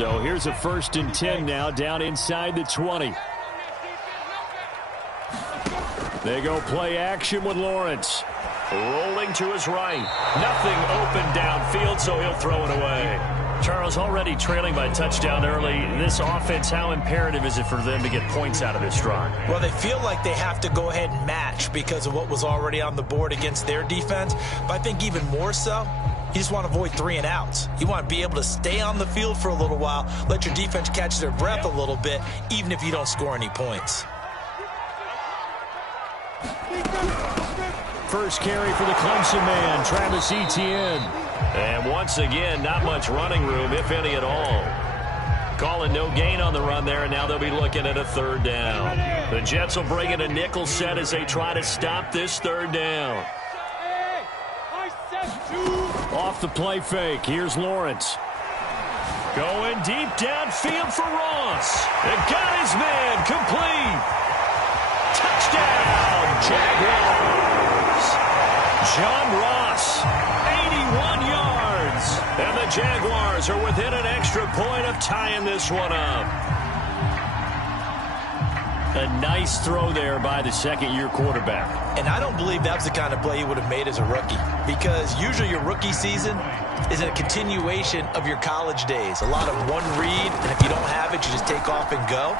So here's a 1st and 10 now, down inside the 20. They go play action with Lawrence. Rolling to his right. Nothing open downfield, so he'll throw it away. Charles, already trailing by a touchdown early. This offense, how imperative is it for them to get points out of this drive? Well, they feel like they have to go ahead and match because of what was already on the board against their defense. But I think even more so, you just want to avoid 3 and outs. You want to be able to stay on the field for a little while, let your defense catch their breath a little bit, even if you don't score any points. First carry for the Clemson man, Travis Etienne. And once again, not much running room, if any at all. Calling no gain on the run there, and now they'll be looking at a 3rd down. The Jets will bring in a nickel set as they try to stop this 3rd down. Off the play fake, here's Lawrence. Going deep downfield for Ross. It got his man complete. Touchdown, Jaguars. John Ross, 81 yards. And the Jaguars are within an extra point of tying this one up. A nice throw there by the second-year quarterback. And I don't believe that was the kind of play he would have made as a rookie, because usually your rookie season is a continuation of your college days. A lot of one read, and if you don't have it, you just take off and go.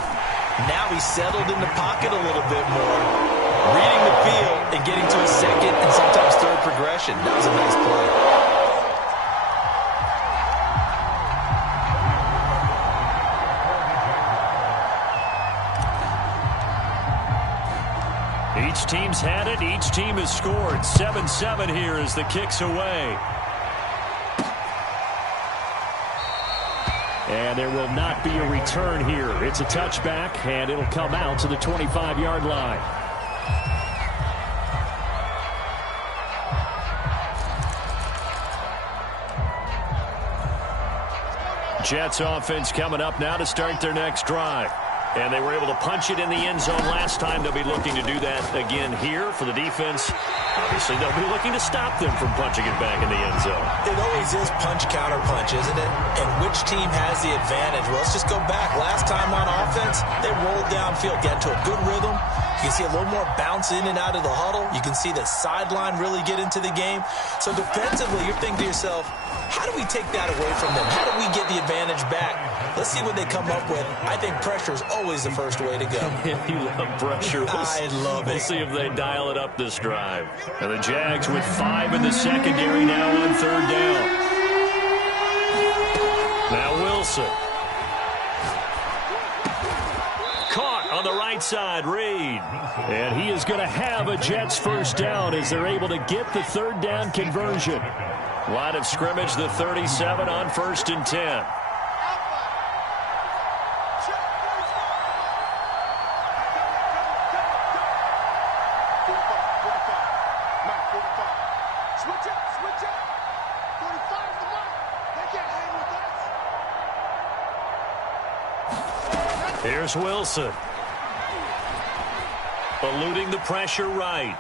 Now he's settled in the pocket a little bit more, reading the field and getting to his 2nd and sometimes 3rd progression. That was a nice play. Each team's had it. Each team has scored. 7-7 here as the kick's away. And there will not be a return here. It's a touchback, and it'll come out to the 25-yard line. Jets offense coming up now to start their next drive. And they were able to punch it in the end zone last time. They'll be looking to do that again here for the defense. Obviously, they'll be looking to stop them from punching it back in the end zone. It always is punch-counter-punch, isn't it? And which team has the advantage? Well, let's just go back. Last time on offense, they rolled downfield, get into a good rhythm. You can see a little more bounce in and out of the huddle. You can see the sideline really get into the game. So defensively, you're thinking to yourself, how do we take that away from them? How do we get the advantage back? Let's see what they come up with. I think pressure is always the first way to go. You love pressure. I love it. We'll see if they dial it up this drive. And the Jags with 5 in the secondary now on 3rd down. Now Wilson. Caught on the right side, Reed. And he is going to have a Jets 1st down as they're able to get the 3rd down conversion. Line of scrimmage, the 37 on 1st and 10. Here's Wilson. Eluding the pressure right.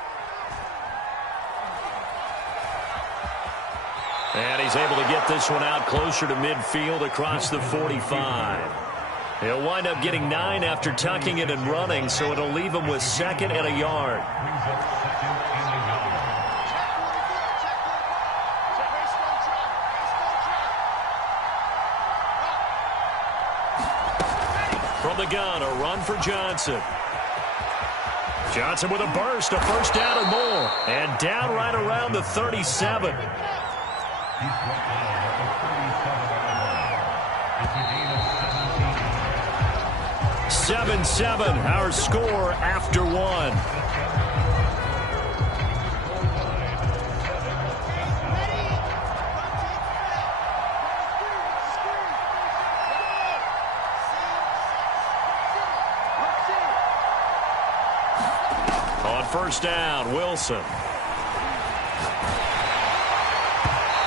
And he's able to get this one out closer to midfield across the 45. He'll wind up getting 9 after tucking it and running, so it'll leave him with 2nd and a yard. From the gun, a run for Johnson. Johnson with a burst, a 1st down and more. And down right around the 37. 7-7, our score after 1. On 1st down, Wilson.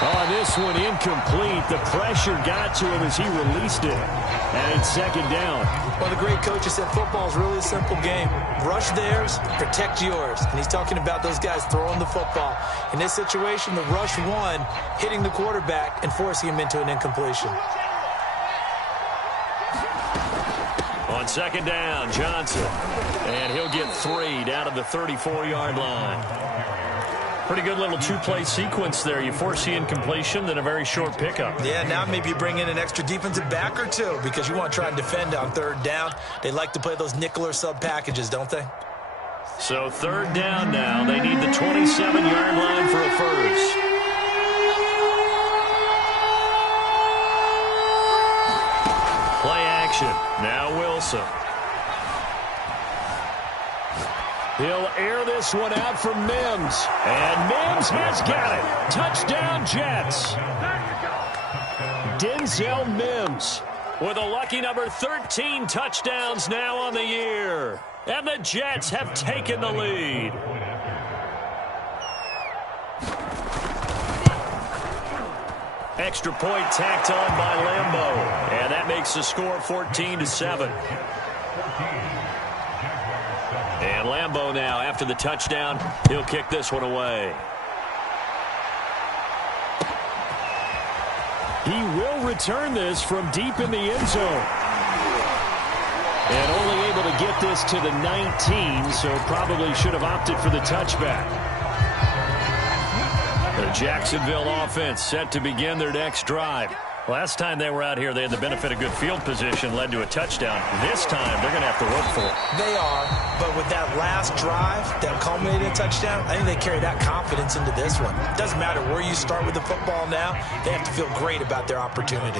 On this one, incomplete. The pressure got to him as he released it. And it's 2nd down. Well, the great coach has said football is really a simple game. Rush theirs, protect yours. And he's talking about those guys throwing the football. In this situation, the rush one, hitting the quarterback and forcing him into an incompletion. On second down, Johnson. And he'll get 3 down to the 34-yard line. Pretty good little two-play sequence there. You force the incompletion, then a very short pickup. Yeah, now maybe you bring in an extra defensive back or two because you want to try and defend on third down. They like to play those nickel or sub packages, don't they? So third down now. They need the 27-yard line for a first. Play action. Now Wilson. He'll air this one out for Mims. And Mims has got it. Touchdown, Jets. Denzel Mims with a lucky number 13 touchdowns now on the year. And the Jets have taken the lead. Extra point tacked on by Lambeau. And that makes the score 14-7. And Lambeau now, after the touchdown, he'll kick this one away. He will return this from deep in the end zone. And only able to get this to the 19, so probably should have opted for the touchback. The Jacksonville offense set to begin their next drive. Last time they were out here, they had the benefit of good field position, led to a touchdown. This time, they're going to have to work for it. They are, but with that last drive that culminated in a touchdown, I think they carry that confidence into this one. It doesn't matter where you start with the football now. They have to feel great about their opportunity.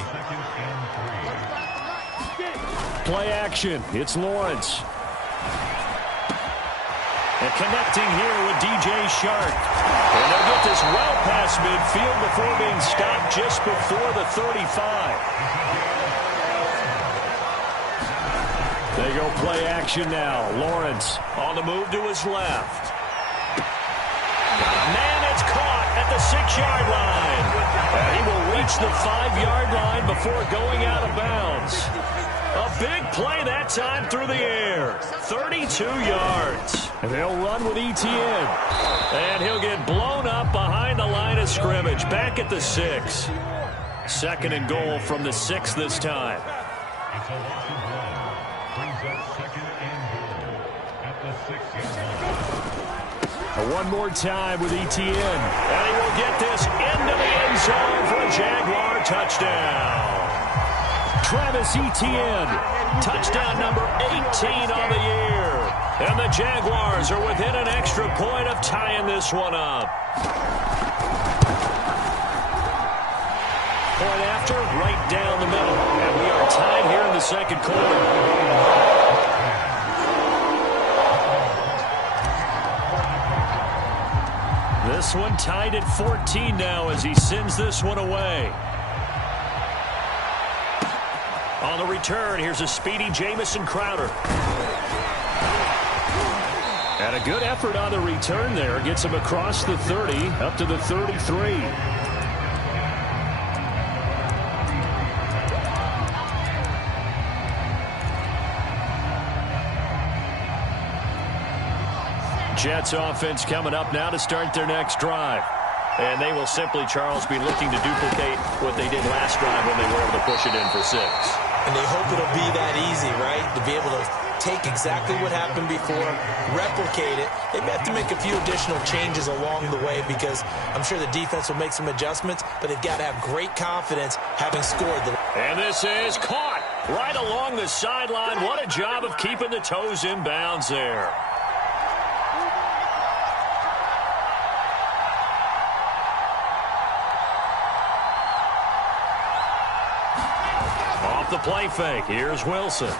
Play action. It's Lawrence. And connecting here with DJ Shark. And they'll get this well past midfield before being stopped just before the 35. They go play action now. Lawrence on the move to his left. Man, it's caught at the 6-yard line. And he will reach the 5-yard line before going out of bounds. A big play that time through the air. 32 yards. And they'll run with Etienne. And he'll get blown up behind the line of scrimmage. Back at the 6. Second and goal from the 6 this time. One more time with Etienne. And he will get this into the end zone for a Jaguar touchdown. Travis Etienne, touchdown number 18 on the year. And the Jaguars are within an extra point of tying this one up. Point after, right down the middle. And we are tied here in the second quarter. This one tied at 14 now as he sends this one away. On the return, here's a speedy Jamison Crowder. And a good effort on the return there. Gets him across the 30, up to the 33. Jets offense coming up now to start their next drive. And they will simply, Charles, be looking to duplicate what they did last drive when they were able to push it in for 6. And they hope it'll be that easy, right? To be able to take exactly what happened before, replicate it. They may have to make a few additional changes along the way because I'm sure the defense will make some adjustments, but they've got to have great confidence having scored. And this is caught right along the sideline. What a job of keeping the toes in bounds there. The play fake. Here's Wilson.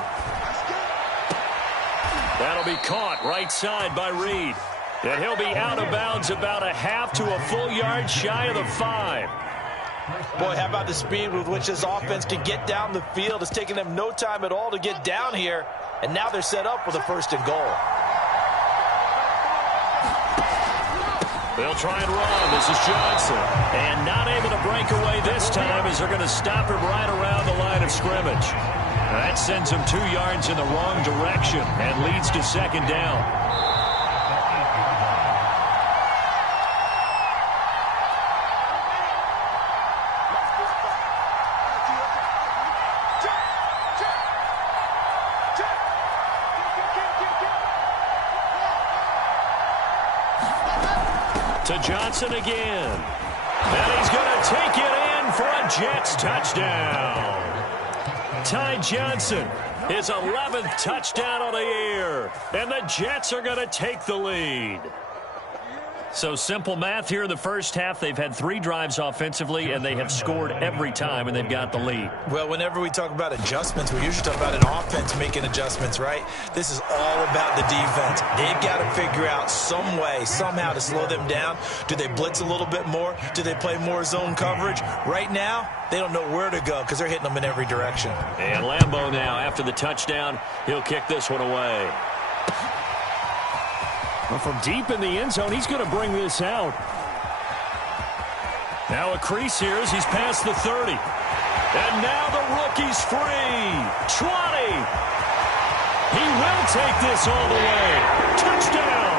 That'll be caught right side by Reed. And he'll be out of bounds about a half to a full yard shy of the 5. Boy, how about the speed with which this offense can get down the field? It's taking them no time at all to get down here. And now they're set up with a 1st and goal. They'll try and run. This is Johnson. And not able to break away this time as they're going to stop him right around the line of scrimmage. That sends him 2 yards in the wrong direction and leads to second down. Johnson again. And he's going to take it in for a Jets touchdown. Ty Johnson, his 11th touchdown of the year. And the Jets are going to take the lead. So simple math here in the first half. They've had 3 drives offensively, and they have scored every time, and they've got the lead. Well, whenever we talk about adjustments, we usually talk about an offense making adjustments, right? This is all about the defense. They've got to figure out some way, somehow to slow them down. Do they blitz a little bit more? Do they play more zone coverage? Right now, they don't know where to go because they're hitting them in every direction. And Lambeau now, after the touchdown, he'll kick this one away. Well, from deep in the end zone, he's going to bring this out. Now a crease here as he's past the 30. And now the rookie's free. 20. He will take this all the way. Touchdown.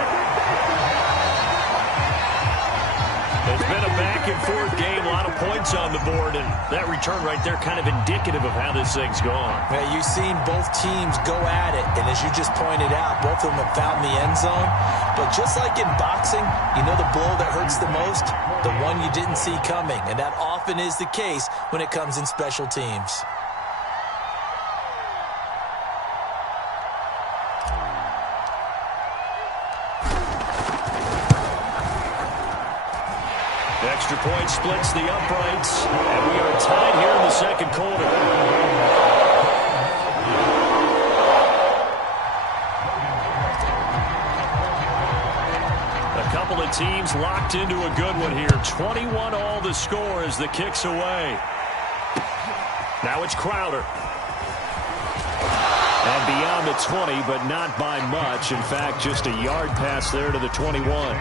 It's been a back-and-forth game, a lot of points on the board, and that return right there kind of indicative of how this thing's gone. Yeah, you've seen both teams go at it, and as you just pointed out, both of them have found the end zone. But just like in boxing, you know the blow that hurts the most? The one you didn't see coming, and that often is the case when it comes in special teams. Extra point splits the uprights, and we are tied here in the second quarter. A couple of teams locked into a good one here. 21 all the score as the kick's away. Now it's Crowder. And beyond the 20, but not by much. In fact, just a yard pass there to the 21.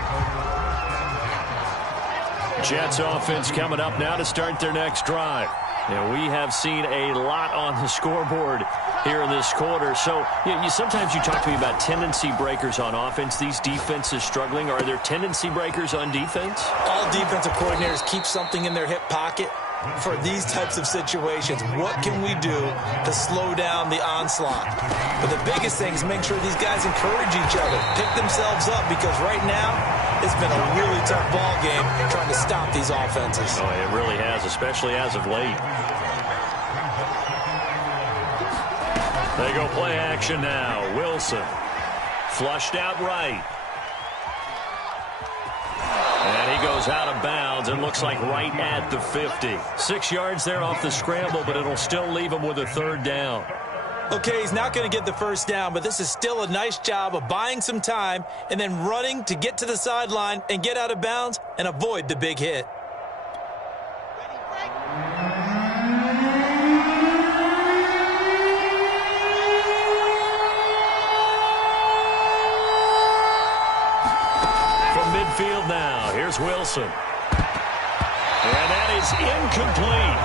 Jets offense coming up now to start their next drive. And we have seen a lot on the scoreboard here in this quarter. So sometimes you talk to me about tendency breakers on offense. These defenses struggling. Are there tendency breakers on defense? All defensive coordinators keep something in their hip pocket for these types of situations. What can we do to slow down the onslaught? But the biggest thing is make sure these guys encourage each other, pick themselves up, because right now it's been a really tough ball game trying to stop these offenses. Oh, it really has, especially as of late. They go play action now. Wilson flushed out right. And he goes out of bounds and looks like right at the 50. 6 yards there off the scramble, but it'll still leave him with a third down. Okay, he's not going to get the first down, but this is still a nice job of buying some time and then running to get to the sideline and get out of bounds and avoid the big hit. Field now. Here's Wilson. And that is incomplete.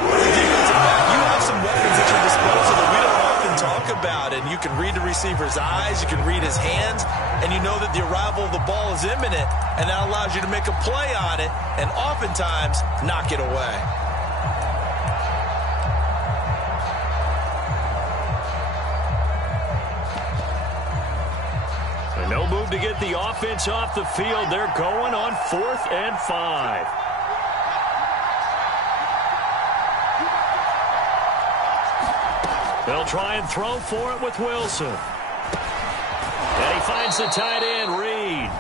You have some weapons at your disposal that we don't often talk about, and you can read the receiver's eyes, you can read his hands, and you know that the arrival of the ball is imminent, and that allows you to make a play on it and oftentimes knock it away. No move to get the offense off the field. They're going on 4th and 5. They'll try and throw for it with Wilson. And he finds the tight end, Reed.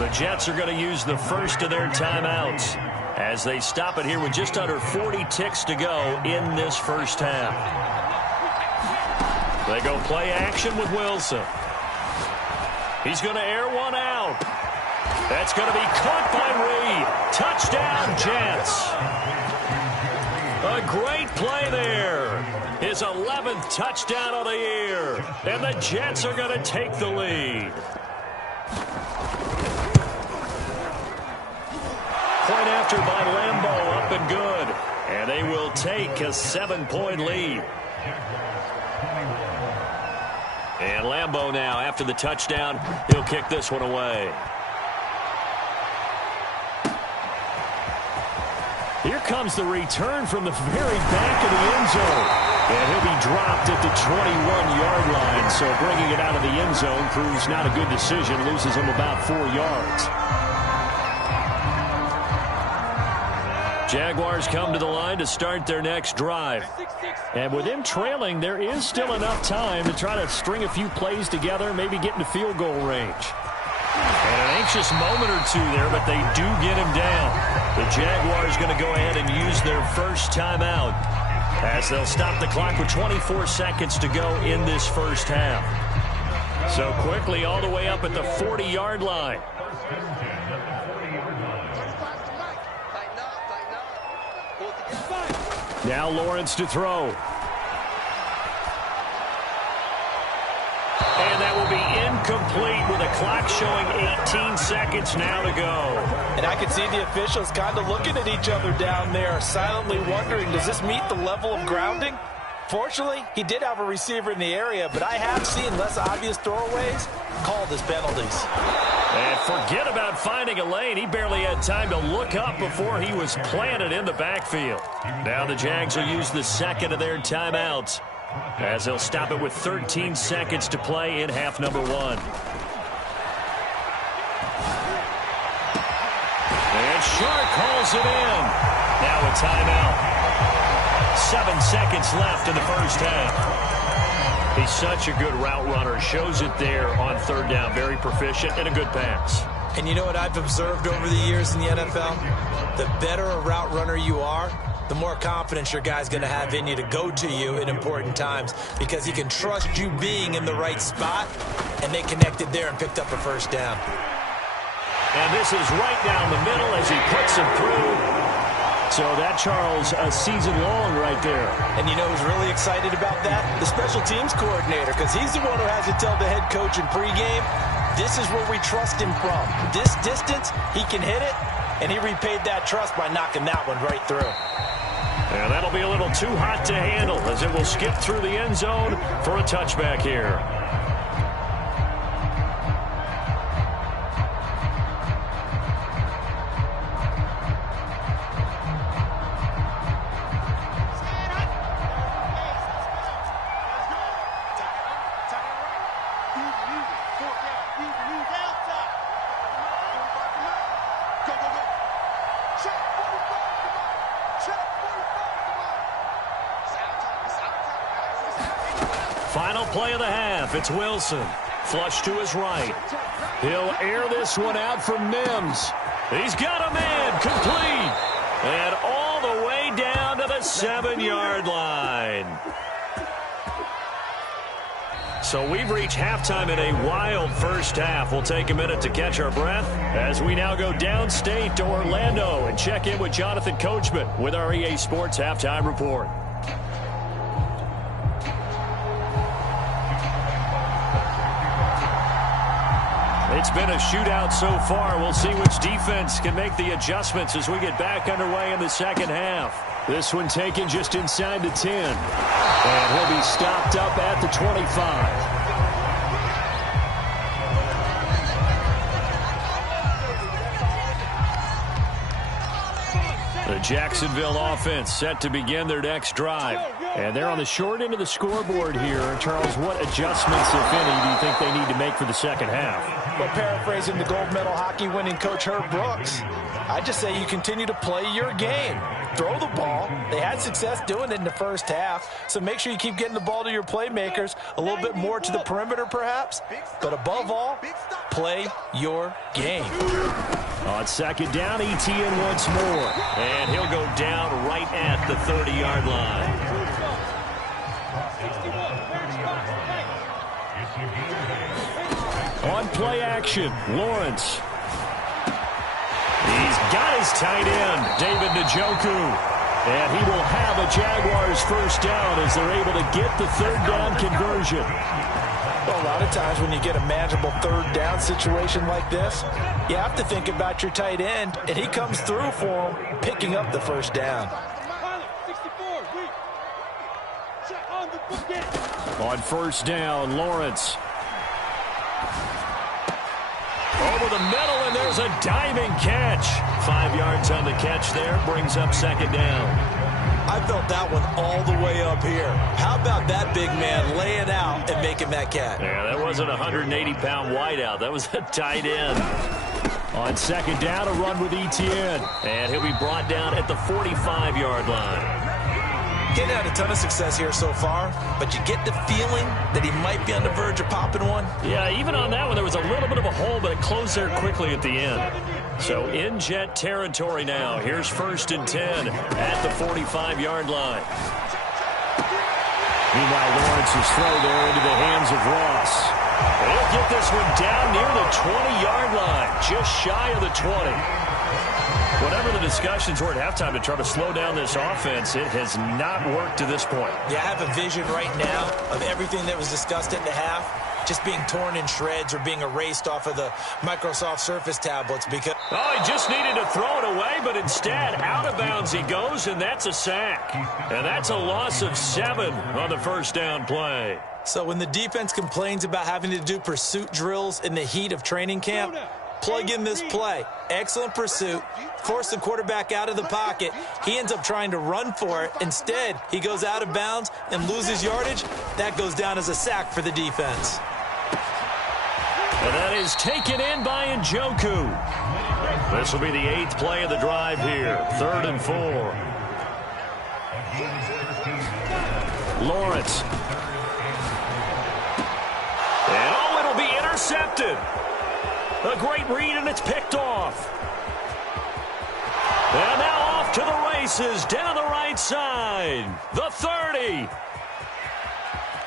The Jets are going to use the first of their timeouts as they stop it here with just under 40 ticks to go in this first half. They go play action with Wilson. He's going to air one out. That's going to be caught by Reed. Touchdown, Jets. A great play there. His 11th touchdown of the year. And the Jets are going to take the lead. Point after by Lambeau, up and good. And they will take a 7-point lead. And Lambeau now, after the touchdown, he'll kick this one away. Here comes the return from the very back of the end zone. And he'll be dropped at the 21-yard line. So bringing it out of the end zone proves not a good decision. Loses him about 4 yards. Jaguars come to the line to start their next drive. And with them trailing, there is still enough time to try to string a few plays together, maybe get into field goal range. And an anxious moment or two there, but they do get him down. The Jaguars going to go ahead and use their first timeout as they'll stop the clock with 24 seconds to go in this first half. So quickly all the way up at the 40-yard line. Now Lawrence to throw. And that will be incomplete with a clock showing 18 seconds now to go. And I can see the officials kind of looking at each other down there, silently wondering, does this meet the level of grounding? Fortunately, he did have a receiver in the area, but I have seen less obvious throwaways called as penalties. And forget about finding a lane. He barely had time to look up before he was planted in the backfield. Now the Jags will use the second of their timeouts as they'll stop it with 13 seconds to play in half number 1. And Shark calls it in. Now a timeout. 7 seconds left in the first half. He's such a good route runner. Shows it there on third down. Very proficient and a good pass. And you know what I've observed over the years in the NFL? The better a route runner you are, the more confidence your guy's going to have in you to go to you in important times because he can trust you being in the right spot, and they connected there and picked up a first down. And this is right down the middle as he puts him through. So that, Charles, a season long right there. And you know who's really excited about that? The special teams coordinator, because he's the one who has to tell the head coach in pregame, this is where we trust him from. This distance, he can hit it, and he repaid that trust by knocking that one right through. And that'll be a little too hot to handle as it will skip through the end zone for a touchback here. Final play of the half. It's Wilson. Flush to his right. He'll air this one out for Mims. He's got a man. Complete. And all the way down to the 7-yard line. So we've reached halftime in a wild first half. We'll take a minute to catch our breath as we now go downstate to Orlando and check in with Jonathan Coachman with our EA Sports Halftime Report. It's been a shootout so far. We'll see which defense can make the adjustments as we get back underway in the second half. This one taken just inside the 10. And he'll be stopped up at the 25. The Jacksonville offense set to begin their next drive. And they're on the short end of the scoreboard here. Charles, what adjustments, if any, do you think they need to make for the second half? Well, paraphrasing the gold medal hockey winning coach Herb Brooks, I just say you continue to play your game. Throw the ball. They had success doing it in the first half, so make sure you keep getting the ball to your playmakers, a little bit more to the perimeter perhaps, but above all, play your game. On second down, Etienne once more, and he'll go down right at the 30-yard line. On play action, Lawrence. He's got his tight end, David Njoku. And he will have a Jaguars first down as they're able to get the third down conversion. Well, a lot of times when you get a manageable third down situation like this, you have to think about your tight end, and he comes through for him, picking up the first down. On first down, Lawrence. Over the middle, and there's a diving catch. 5 yards on the catch there, brings up second down. I felt that one all the way up here. How about that big man laying out and making that catch? Yeah, that wasn't a 180-pound wideout. That was a tight end. On second down, a run with Etienne. And he'll be brought down at the 45-yard line. Getting had a ton of success here so far, but you get the feeling that he might be on the verge of popping one. Yeah, even on that one, there was a little bit of a hole, but it closed there quickly at the end. So in Jet territory now. Here's 1st and 10 at the 45-yard line. Meanwhile, Lawrence's throw there into the hands of Ross. He'll get this one down near the 20-yard line, just shy of the 20. Whatever the discussions were at halftime to try to slow down this offense, it has not worked to this point. Yeah, I have a vision right now of everything that was discussed at the half just being torn in shreds or being erased off of the Microsoft Surface tablets because... Oh, he just needed to throw it away, but instead, out of bounds he goes, and that's a sack. And that's a loss of 7 on the first down play. So when the defense complains about having to do pursuit drills in the heat of training camp, plug in this play. Excellent pursuit. Force the quarterback out of the pocket. He ends up trying to run for it. Instead, he goes out of bounds and loses yardage. That goes down as a sack for the defense. And that is taken in by Njoku. This will be the 8th play of the drive here. 3rd and 4. Lawrence. And oh, it'll be intercepted. A great read, and it's picked off. And now off to the races, down the right side. The 30.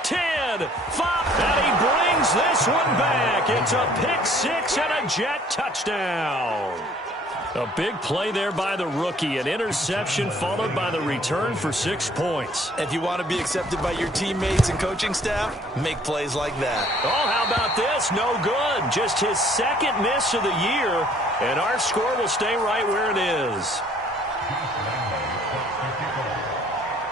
10, 5, and he brings this one back. It's a pick 6 and a Jet touchdown. A big play there by the rookie. An interception followed by the return for 6 points. If you want to be accepted by your teammates and coaching staff, make plays like that. Oh, how about this? No good. Just his 2nd miss of the year, and our score will stay right where it is.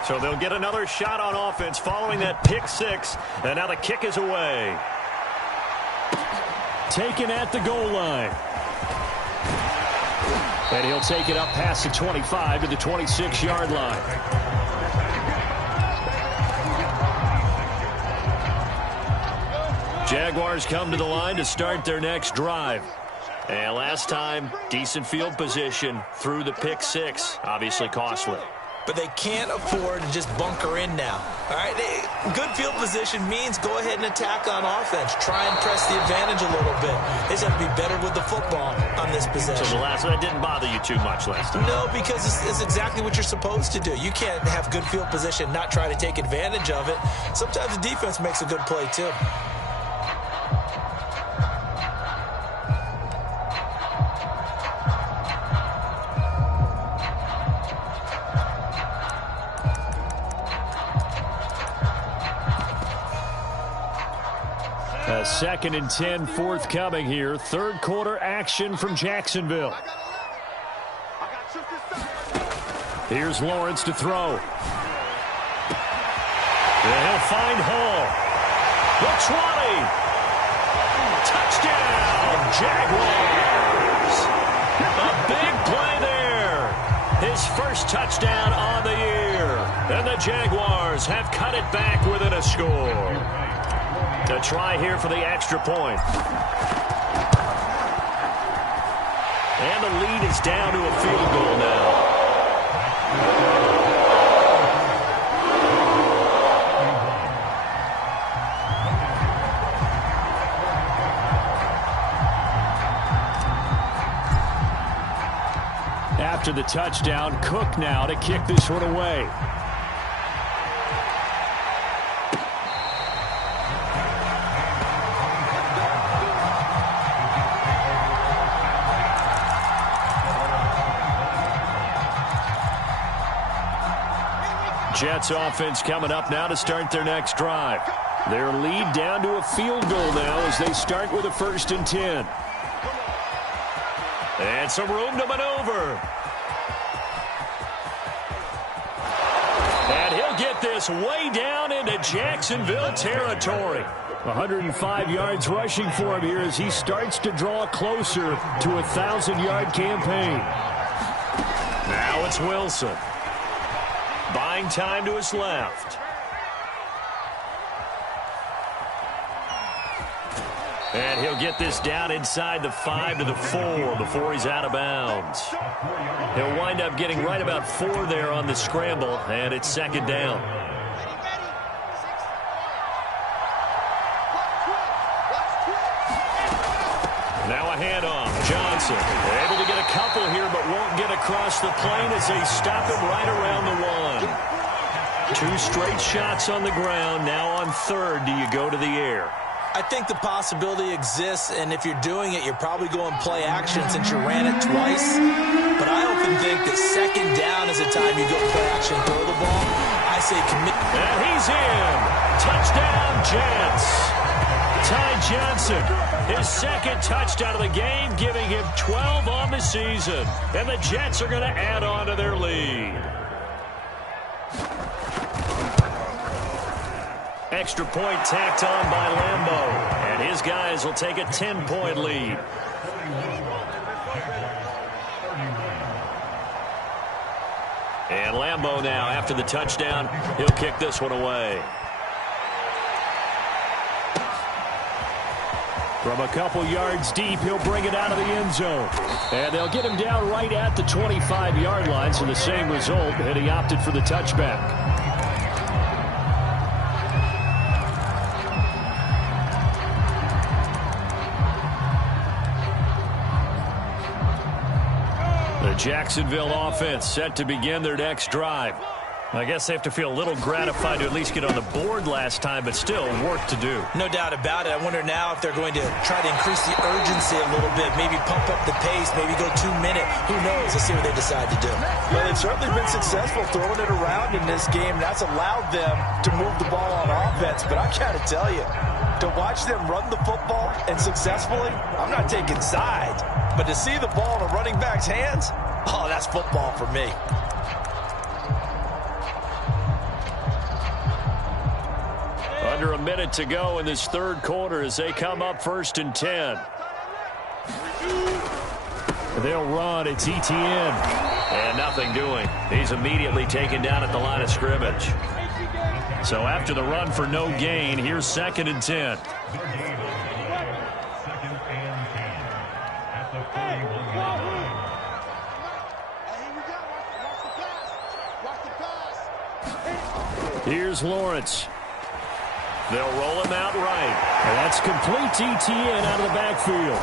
So they'll get another shot on offense following that pick 6, and now the kick is away. Taken at the goal line. And he'll take it up past the 25 to the 26-yard line. Jaguars come to the line to start their next drive. And last time, decent field position through the pick 6. Obviously costly. But they can't afford to just bunker in now. All right, good field position means go ahead and attack on offense. Try and press the advantage a little bit. They just have to be better with the football on this possession. So the last one, that didn't bother you too much last time? No, because it's exactly what you're supposed to do. You can't have good field position, not try to take advantage of it. Sometimes the defense makes a good play, too. A 2nd and 10 forthcoming here. 3rd quarter action from Jacksonville. Here's Lawrence to throw. And he'll find Hall. The 20. Touchdown, Jaguars. A big play there. His first touchdown on the year. And the Jaguars have cut it back within a score. To try here for the extra point. And the lead is down to a field goal now. After the touchdown, Cook now to kick this one away. Jets offense coming up now to start their next drive. Their lead down to a field goal now as they start with a 1st and 10. And some room to maneuver. And he'll get this way down into Jacksonville territory. 105 yards rushing for him here as he starts to draw closer to a 1,000-yard campaign. Now it's Wilson. Buying time to his left. And he'll get this down inside the 5 to the 4 before he's out of bounds. He'll wind up getting right about 4 there on the scramble, and it's second down. Now a handoff. Johnson able to get a couple here, but won't get across the plane as they stop him right around the 1. 2 straight shots on the ground. Now on third, do you go to the air? I think the possibility exists, and if you're doing it, you're probably going play action since you ran it twice. But I often think that second down is the time you go play action and throw the ball. I say commit. And he's in. Touchdown, Jets. Ty Johnson, his second touchdown of the game, giving him 12 on the season. And the Jets are going to add on to their lead. Extra point tacked on by Lambeau. And his guys will take a 10-point lead. And Lambeau now, after the touchdown, he'll kick this one away. From a couple yards deep, he'll bring it out of the end zone. And they'll get him down right at the 25-yard line, so the same result, and he opted for the touchback. The Jacksonville offense set to begin their next drive. I guess they have to feel a little gratified to at least get on the board last time, but still work to do. No doubt about it. I wonder now if they're going to try to increase the urgency a little bit, maybe pump up the pace, maybe go 2-minute. Who knows? Let's see what they decide to do. Well, they've certainly been successful throwing it around in this game. That's allowed them to move the ball on offense. But I got to tell you, to watch them run the football and successfully, I'm not taking sides. But to see the ball in a running back's hands, oh, that's football for me. Under a minute to go in this third quarter as they come up 1st and 10. They'll run. It's Etienne. And nothing doing. He's immediately taken down at the line of scrimmage. So after the run for no gain, here's 2nd and 10. Here's Lawrence. They'll roll him out right. And that's complete to Etienne out of the backfield.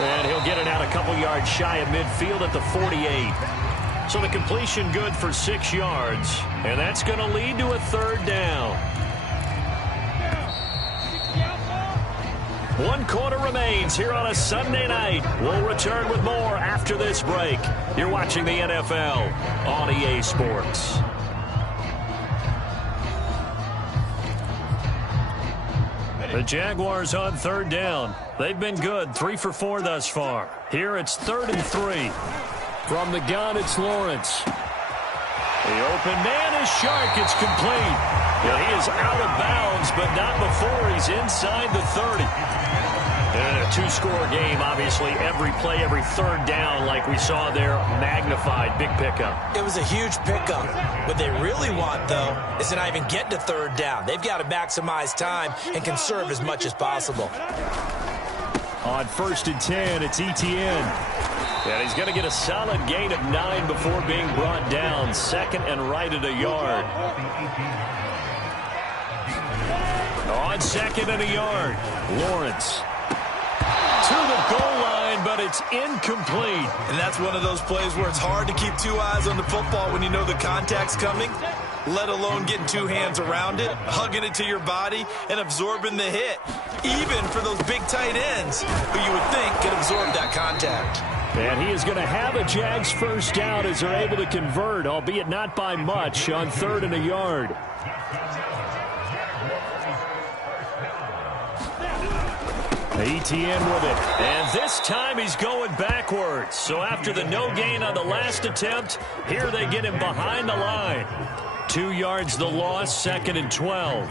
And he'll get it out a couple yards shy of midfield at the 48. So the completion good for 6 yards. And that's going to lead to a 3rd down. 1 quarter remains here on a Sunday night. We'll return with more after this break. You're watching the NFL on EA Sports. The Jaguars on 3rd down. They've been good, 3 for 4 thus far. Here it's 3rd and 3. From the gun, it's Lawrence. The open man is Shark. It's complete. Well, he is out of bounds, but not before he's inside the 30. And a 2-score game, obviously, every play, every 3rd down, like we saw there, magnified, big pickup. It was a huge pickup. What they really want, though, is to not even get to 3rd down. They've got to maximize time and conserve as much as possible. On 1st and 10, it's Etienne. And he's going to get a solid gain of 9 before being brought down. 2nd and right at a yard. On 2nd and a yard, Lawrence. To the goal line, but it's incomplete. And that's one of those plays where it's hard to keep 2 eyes on the football when you know the contact's coming, let alone getting 2 hands around it, hugging it to your body, and absorbing the hit. Even for those big tight ends who you would think could absorb that contact. And he is going to have a Jags 1st down as they're able to convert, albeit not by much, on 3rd and a yard. Etienne with it. And this time he's going backwards. So after the no gain on the last attempt, here they get him behind the line. 2 yards the loss, 2nd and 12.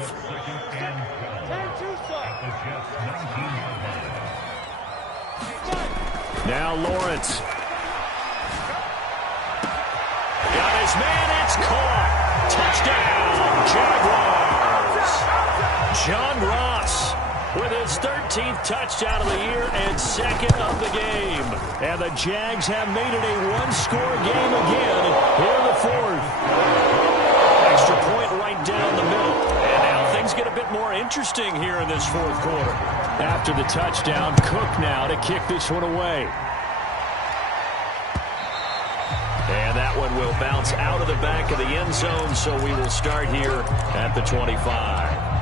Now Lawrence. Got his man, it's caught. Touchdown, Jaguars. John Ross with his 13th touchdown of the year and second of the game. And the Jags have made it a one-score game again here in the fourth. Extra point right down the middle. And now things get a bit more interesting here in this fourth quarter. After the touchdown, Cook now to kick this one away. And that one will bounce out of the back of the end zone, so we will start here at the 25.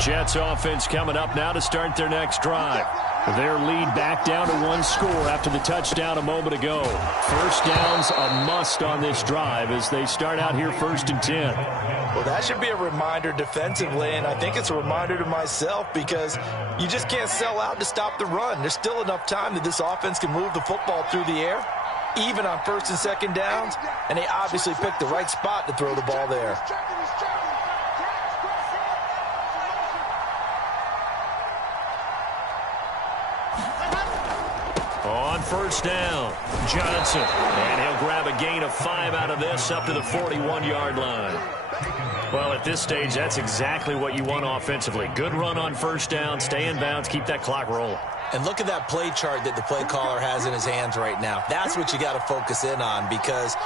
Jets offense coming up now to start their next drive. Their lead back down to one score after the touchdown a moment ago. First down's a must on this drive as they start out here 1st and 10. Well, that should be a reminder defensively, and I think it's a reminder to myself because you just can't sell out to stop the run. There's still enough time that this offense can move the football through the air, even on 1st and 2nd downs, and they obviously picked the right spot to throw the ball there. On first down, Johnson. And he'll grab a gain of 5 out of this up to the 41-yard line. Well, at this stage, that's exactly what you want offensively. Good run on first down, stay in bounds, keep that clock rolling. And look at that play chart that the play caller has in his hands right now. That's what you got to focus in on because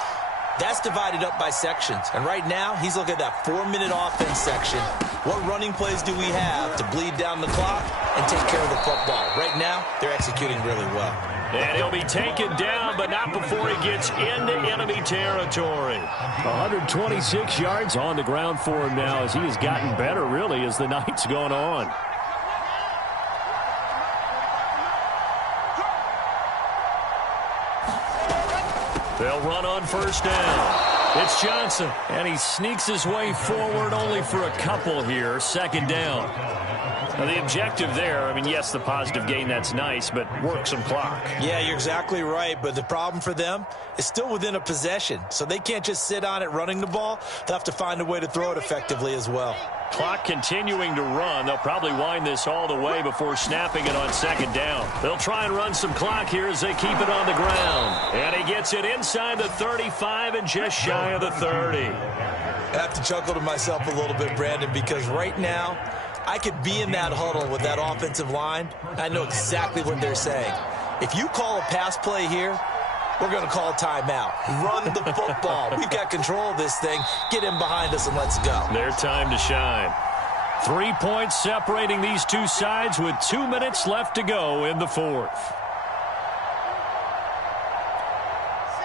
that's divided up by sections. And right now, he's looking at that 4-minute offense section. What running plays do we have to bleed down the clock and take care of the football? Right now, they're executing really well. And he'll be taken down, but not before he gets into enemy territory. 126 yards on the ground for him now as he has gotten better, really, as the night's gone on. They'll run on first down. It's Johnson, and he sneaks his way forward only for a couple here. 2nd down. Now, the objective there, I mean, yes, the positive gain, that's nice, but work some clock. Yeah, you're exactly right, but the problem for them is still within a possession, so they can't just sit on it running the ball. They'll have to find a way to throw it effectively as well. Clock continuing to run. They'll probably wind this all the way before snapping it on 2nd down. They'll try and run some clock here as they keep it on the ground. And he gets it inside the 35 and just shy of the 30. I have to chuckle to myself a little bit, Brandon, because right now, I could be in that huddle with that offensive line. I know exactly what they're saying. If you call a pass play here, we're going to call a timeout. Run the football. We've got control of this thing. Get in behind us and let's go. Their time to shine. 3 points separating these two sides with 2 minutes left to go in the fourth.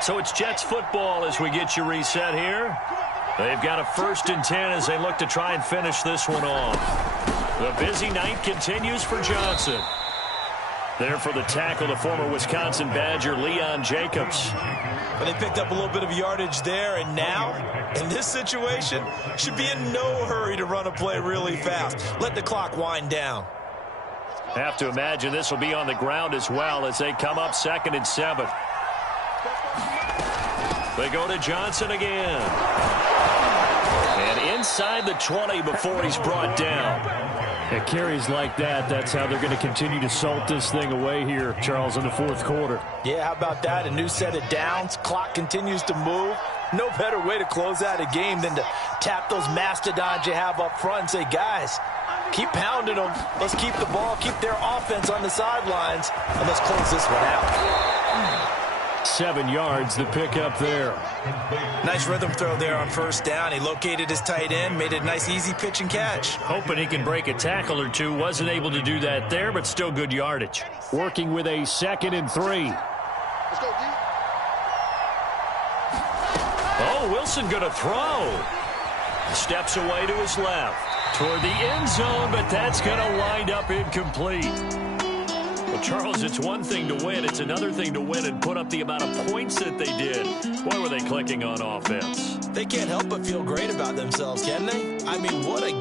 So it's Jets football as we get you reset here. They've got a 1st and 10 as they look to try and finish this one off. The busy night continues for Johnson. There for the tackle, the former Wisconsin Badger, Leon Jacobs. But they picked up a little bit of yardage there, and now, in this situation, should be in no hurry to run a play really fast. Let the clock wind down. Have to imagine this will be on the ground as well as they come up 2nd and 7. They go to Johnson again. And inside the 20 before he's brought down. At carries like that, that's how they're going to continue to salt this thing away here, Charles, in the fourth quarter. Yeah, how about that? A new set of downs. Clock continues to move. No better way to close out a game than to tap those mastodons you have up front and say, guys, keep pounding them. Let's keep the ball, keep their offense on the sidelines, and let's close this one out. 7 yards, the pickup there. Nice rhythm throw there on first down. He located his tight end, made a nice easy pitch and catch. Hoping he can break a tackle or two. Wasn't able to do that there, but still good yardage. Working with a 2nd and 3. Let's go, D. Oh, Wilson going to throw. Steps away to his left. Toward the end zone, but that's going to wind up incomplete. Well, Charles, it's one thing to win. It's another thing to win and put up the amount of points that they did. Boy, were they clicking on offense. They can't help but feel great about themselves, can they? I mean, what a